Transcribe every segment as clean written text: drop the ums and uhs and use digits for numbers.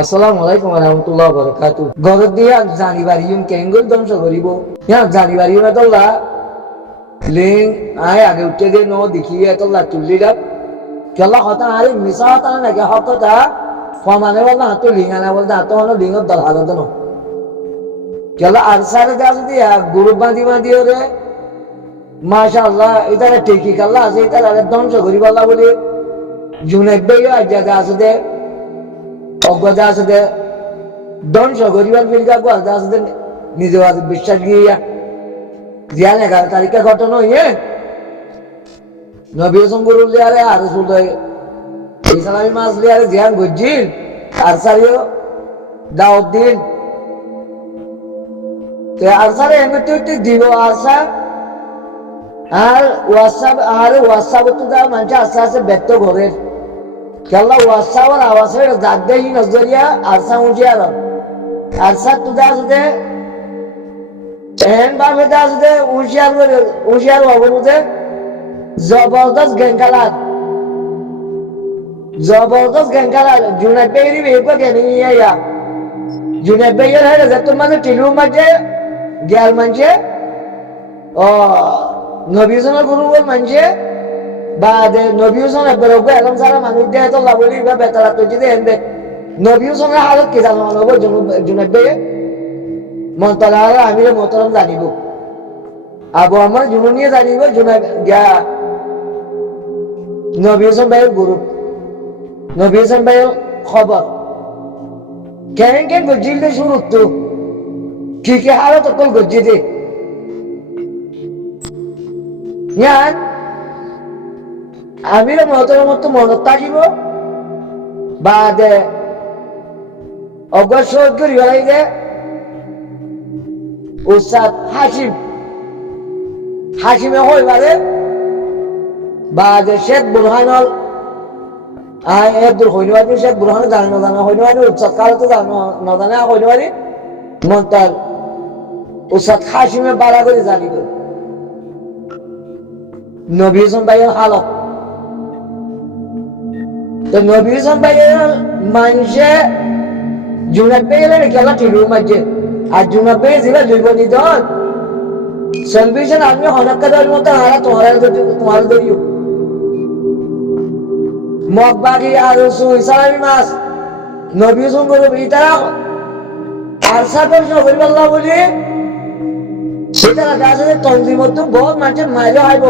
আসসালামু আলাইকুম ওয়া রাহমাতুল্লাহি ওয়া বারাকাতুহু। গরত দিয়া জানিবারি কেঙ্গল ধ্বংস করিব। ইয়া জানিবারি মেতল্লা লিং আয় আগে উঠে দে নো দেখি এতল্লা তুললি রাত। কেলা কথা আরে মিছা কথা নাকি হক কথা ফমানে বলনা হাতো লিং আনা বলতে হাতো হলো লিংত দল হালত ন। কেলা আরসারে যা যদি গ্রুপ বাঁধি বাঁধি ওরে মাশাআল্লাহ এটারে ঠিকই কাল্লা আছে এটারে ধ্বংস করিব আল্লাহ বলি জুনেক বেয় আজ জায়গা আছে দে অজ্ঞতা আছে দে ধ্বংস করিবার ফিরকা গোয়ালটা আছে দে নিজে বিশ্বাস গিয়া জিয়ান 11 তারিখে ঘটনা হইয়ে নবী হোসেন গুরুল দিয়ারে আর রসুল ইসলামী মাস দিয়ারে জিয়ান গজ্জিল আর সারিও দাউদ দিন তে আর সারে এমটি দিব আসা আর ওয়াটসঅ্যাপ তো দা মানুষ আস্তে আস্তে ব্যক্ত করে কেলা ওয়াটসঅ্যাপের আওয়াজে জাগ দেই নজরিয়া আরসা উঠিয়ার আরসা তো দা আছে এন ভাবে দা আছে উঠিয়ার অবরুদে জবরদস্ত গেঙ্কালাত জুনাইদ বেরি বেপা কেন ইয়া জুনাইদ বেয়ের হয় যে তোমার টিলু মাঝে গ্যাল মাঝে ও নবী হোসেনের গুরু বল মাঝে বা নবী হোসেন বেরোবো এখন সারা মানুষ দেয় তো লাভলি বা বেতারা তো যদি এনবে নবী হোসেনের হালত কি জানো মানব জুনাইদ বেয়ে মন্তলা আমিরে মোহতরম জানিব আবু আমার জুনু নিয়ে জানিব জুনাইদ গিয়া নবী হোসেন ভাইয়ের গুরু নবী হোসেন ভাইয়ের খবর কেন গজ্জিল দে শুরু তো কি হালত কল গজ্জি দে ইয়ান আমিরে মোহতরম তো মনত থাকিব বাদে অগ্রসর করি বেলাই দে উস্তাদ হাসিমে হই বারে বাদে শেখ বুরহানুল একদূর হইনবারি শেখ বুরহানুল জানা হইনবারি উস্তাদ কালো তো জানা হইনবারি মন্তার উস্তাদ হাসিমে বাড়া করে জানিব নবী হোসেন ভাইয়ের হালত তো নবী হোসেন ভাইয়ের মানুষে জুনাইদ ভাইয়ের খেলা টিলু মাঝে আর জুনাইদ ভাই ছিল জৈবনী দল সেলভিশন আপনি হনক্কা দল মতো হারা তোমার দরিও মগবাগি আর ইসলামী মাস নবী হোসেন করব ইতারা আরসা ধ্বংস করিব আল্লাহ বলি সেটারা কাছে তঞ্জিমত বহুত মানুষের মাইরে হাইব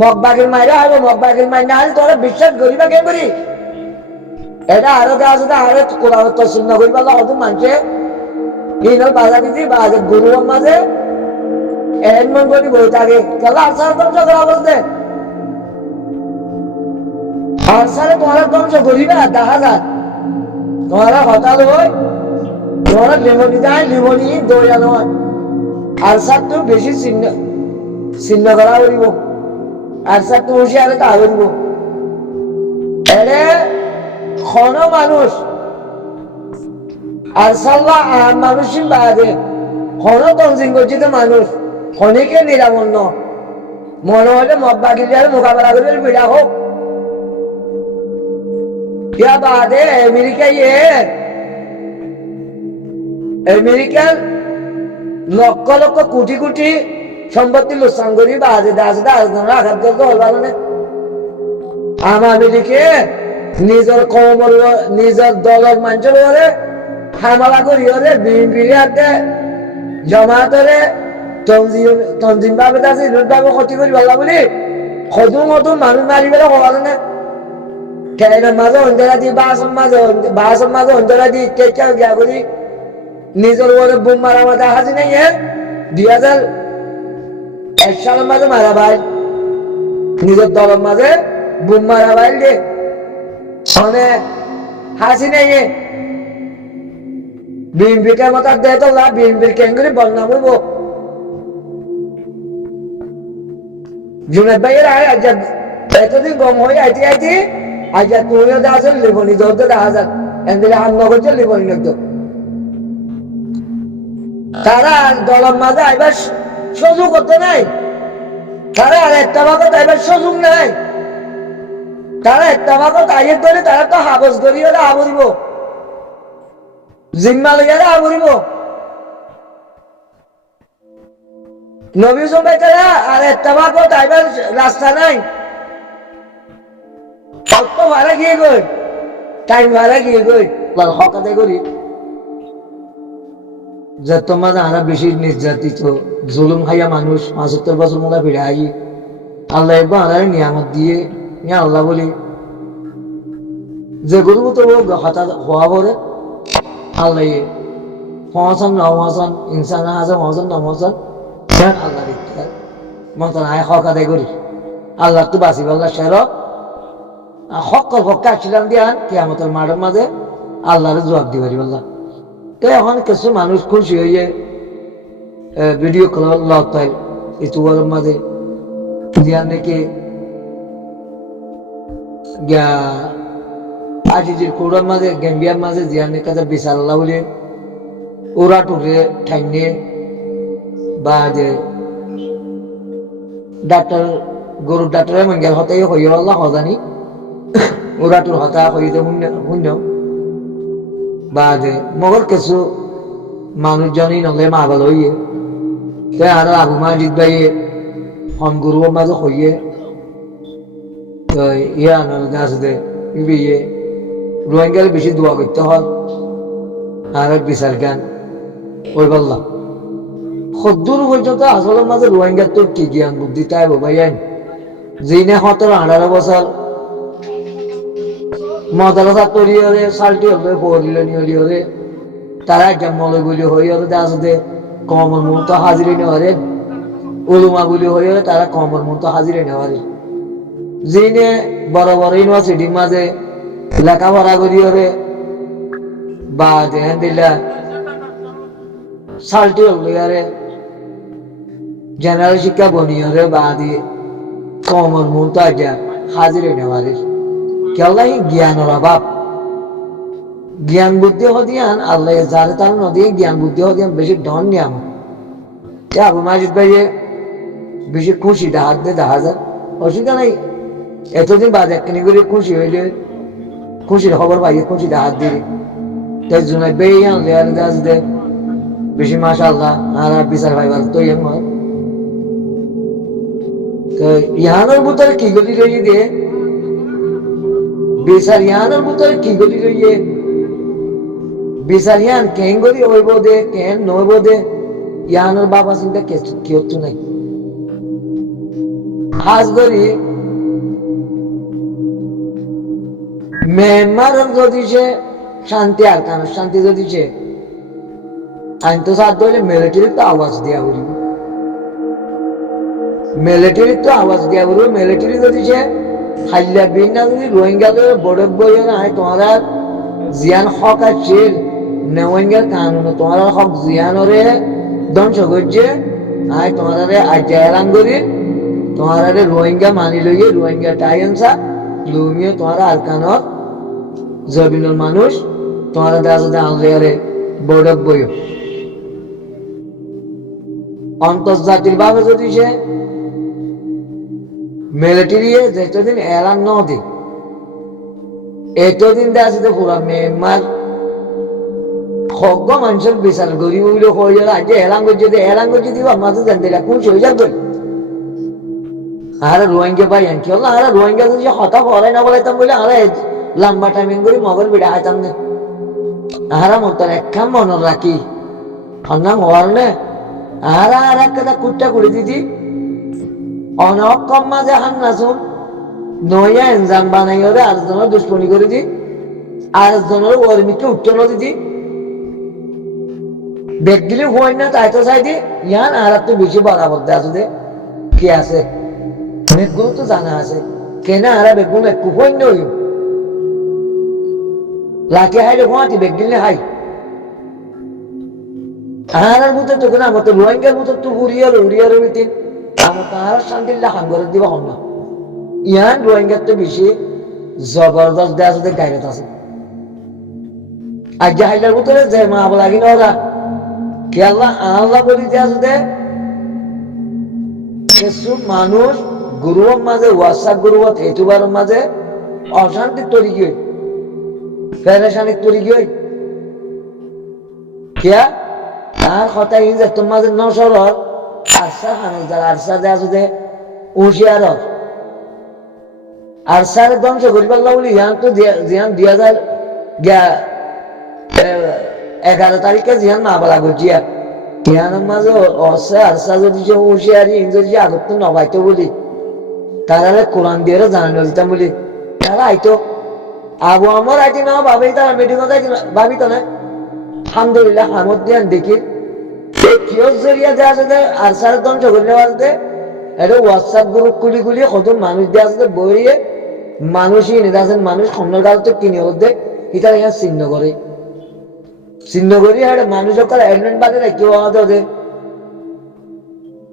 মগবাগির মাইরে হাইব মগবাগির মাইরে হাইলে তোরা বিশ্বাস করিবা কেন করি এটা আরো কাজ আরো কোরআন তসিল না করিবা আল্লাহ হয়তো মানুষে ইনার বাধা দিদি বাজে গুরুর মাঝে এমন করি বই থাকে কেলা আরসার ধ্বংস করা বলতে আরসারে তোমার ধ্বংস করিবে দেখা যাক তোমারা হতাল হয় তোমারা লিমনি যায় লিমনি দৌড়া নয় আরসার তো বেশি চিহ্ন করা করিব আরসার তো হুঁশিয়ারে তা করিব এরে খন মানুষ আরসাল্লাহ মানুষ বাদে খন তঞ্জিম করছে মানুষ খনিকে নিরামন্ন মনে হলে মগবাগির মোকাবেলা করে বিড়া হোক ইয়া বাদে আমেরিকার লক্ষ লক্ষ কোটি কোটি সম্পত্তি লোকসান করি বাজে আঘাত করতে হল আমেরিকে নিজের কমল নিজের দলের মানুষের ঘরে হামলা করি ওরে বিএনপির হাতে জমাতরে তঞ্জিম ভাবে আছে ভাবে ক্ষতি করি ভালো বলি সদু মতো মানুষ মারি পেলে হওয়াল না খেলার মাঝে অন্ধেরা দি বাসের মাঝে অন্ধেরা দি টেকা গিয়া করি নিজের ঘরে বোম মারা মাথা হাজি নাই 2001 সালের মাঝে মারা ভাই নিজের দলের মাঝে বোম মারা ভাই দে মানে হাসি নেই বিএনপিকে মতো দেয় তো লাভ বিএনপির কেন্দ্রে বন্যা বলবো জুনাইদ ভাইয়ের এতদিন গম হয়ে আইতে আজ তুমিও দেখা যান লিবনি ধরতে দেখা যান এদিকে হামলা করছে লিবনি লোক তারা দলের মাঝে আইবার সুযোগ করতে নাই তারা আর একটা ভাগত আইবার সুযোগ নাই তারা একটা ভাগত আইয়ের ধরে তারা তো হাবস করি হলে আবরিব জিম্মা লইয়ারে আবরিব নবী সম্পর্কে আর এত্তাবাকও তাইবার রাস্তা নাই অল্প ভাড়া গিয়ে গই টাইম ভাড়া গিয়ে গই হক আদায় করি যে তোমার আরা বেশি নির্যাতিত জুলুম খাইয়া মানুষ ৭৫ বছর মোলা ফিরে আই আল্লাহ একবার আরারে নিয়ামত দিয়ে আল্লাহ বলি যে গরু তো হঠাৎ হওয়া পরে আল্লাহ মহাসান নহাসান ইনসান হাসান মহাসান নহাসান আল্লাহ দেখতে মতন আয় হক আদায় করি আল্লাহ তো বাঁচি আল্লাহ সের হক আসছিলাম দিয়া কিয়ামতের মাঠের মাঝে আল্লাহরে জবাব দিবারি আল্লাহ তো এখন কিছু মানুষ খুশি হইয়ে ভিডিও কল লগ পাই ইউটিউবের মাঝে দিয়া নাকি আজিজির কুড়ার মাঝে গেম্বিয়ার মাঝে জিয়ানের কাছে বিচার আল্লাহ বলে ওরা টুকরে ঠাইনে বা যে ডাক্তার গরুর ডাক্তারের মঙ্গেল হতাই হইয়া আল্লাহ হজানি ওরা তোর হতা হইতে শূন্য বা যে মগর কিছু মানুষজনই নলে মাগল হইয়ে আর আবু মাজিদ ভাইয়ে হন গরুর মাঝে হইয়ে ইয়ে আনার গাছ দে ইয়ে রোহিঙ্গার বেশি দোয়া করতে হয় আর বিচার জ্ঞান ওই বললাম সদ্দুর পর্যন্ত আসলের মাঝে রোহিঙ্গার তোর কি জ্ঞান বুদ্ধি তাই ভাইয়ান যিনি 17-18 বছর মাদ্রাসা তৈরি হলে সালটি হবে পড়িলেনি হলে তারা একজন মৌলগুলি হয়ে হলে আসতে কমর মুহূর্ত হাজিরে নেওয়ারে উলুমাগুলি হয়ে হলে তারা কমর মুহূর্ত হাজিরে নেওয়ারে যিনি বড় বড় ইউনিভার্সিটির মাঝে লেখাপড়া করি হবে বা যেন দিলা সালটি হলে আরে জেনারেল শিক্ষা বনি হলে বা দিয়ে কমর মুহূর্ত আগে হাজিরে নেওয়ারে কেলাই জ্ঞানের অভাব জ্ঞান বুদ্ধি হদিয়ান আল্লাহ যারে তার নদীয়ে জ্ঞান বুদ্ধি হদিয়ান বেশি ধন নিয়াম আবু মাজিদ ভাইয়ে বেশি খুশি হাত দিয়ে দেখা যায় অসুবিধা নাই এতদিন বাদ একখানি করে খুশি হইলে খুশির খবর পাইয়ে খুশিতে হাত দিলে তাই জুনাই বেয়ে আনলে আর গাছ দে বেশি মাসা আল্লাহ আর বিচার ভাইবার তো হয় তো ইহানোর ভিতরে কি গলি রয়ে দিয়ে বিচারিয়ানের ভিতরে কি গলি রইয়ে বিচারিয়ান কেন গলি হইব দে কেন নইব দে ইয়ানোর বাবা চিন্তা কি হতো নাই খাস করি মেম্বারের যদি সে শান্তি আর কান শান্তি যদি সে আইন তো সাধ্য হইলে মিলিটারির তো আওয়াজ দেওয়া বলিব মিলিটারির তো আওয়াজ দেওয়া বলিব মিলিটারি যদি সে হাইলা বিনা যদি রোহিঙ্গাদের বড় বই না তোমার জিয়ান হক আছে রোহিঙ্গার কানুন তোমার হক জিয়ানরে ধ্বংস করছে আয় তোমার আজ এলান করি তোমার রোহিঙ্গা মানি লইয়ে রোহিঙ্গা টাইমসা লুমিয়ে তোমার আর কানত জবিনের মানুষ তোমার দাসে আনলে বড় বই অন্তর্জাতিক ভাবে যদি সে মিলিটারি যতদিন এলান ন দে এতদিন আছে পুরা মেম্বার সজ্ঞ মানুষের বিচার করিব বলে হয়ে যাবে আজ এলান করছে দিব মাঝে জানতে কোন হয়ে যাবে আর রোহিঙ্গা পাই আনছি হল আর রোহিঙ্গা যদি হতা পড়াই না বলাইতাম বলে আর লম্বা টাইমিং করে মগর বেড়ে আইতাম না আর মতন একখান মনে রাখি নাম হওয়ার নে আর আর একটা কুটটা করে দিদি অনেক কম মাঝে হান নাচুন নইয়া এনজাম বানাই ওরে আরেকজনের দুশ্মনী করে দি আরেকজনের অর্মিকে উত্তর দিদি বেগ দিলে হই না তাই তো চাই দি ইয়ান আর একটু বেশি বরাবর আছে দে কি আছে বেগগুলো তো জানা আছে কেন আর বেগুন একটু হই নই লাঠি হাইলে ঘুমাতি বেগ দিলে হাই আর মতো তো কেন আমার তো রোহিঙ্গার মতো তো উড়িয়ার মিতিন আমার তাহার শান্তিল্লা হাঙ্গর দিব হম না ইয়ান রোহিঙ্গার তো বেশি জবরদস্ত দেওয়া আছে গাইরত আছে আর জাহিলার ভিতরে যে মা লাগি না ওরা কে আল্লাহ বলি দেওয়া আছে কিছু মানুষ গুরুর মাঝে হোয়াটসঅ্যাপ গুরু ইউটিউবার মাঝে অশান্তি তৈরি কি পেরেশানি তৈরি কি কিয়া তার কথা ইন যে তোমার যে নসরত আরসা খানো যার আরসা যে আছে যে হুঁশিয়ার আরসার ধ্বংস করিবার লাগলি জিয়ান তো জিয়ান 2011 তারিখে জিয়ান মা বলা গজিয়া জিয়ানের মাঝে অসে আরসা যদি যে হুঁশিয়ারি ইন যদি আগত তো নবাইতো বলি তারা কোরআন দিয়ে জানানো দিতাম বলি তারা আইতো আবু আমার আইতি না ভাবি তারা মিটিং ভাবি তো না আলহামদুলিল্লাহ হামদ দিয়ান দেখি কিয়র জরিয়া যে আছে যে আরসার ধ্বংস করলে পারতে এটা হোয়াটসঅ্যাপ গ্রুপ খুলি খুলি কত মানুষ দিয়ে আছে বইয়ে মানুষই নেতা আছেন মানুষ খন্ডর কাল তো কিনে ওদের এটা চিহ্ন করে চিহ্ন করি আর মানুষ অ্যাডমিট বাদে কেউ আমাদের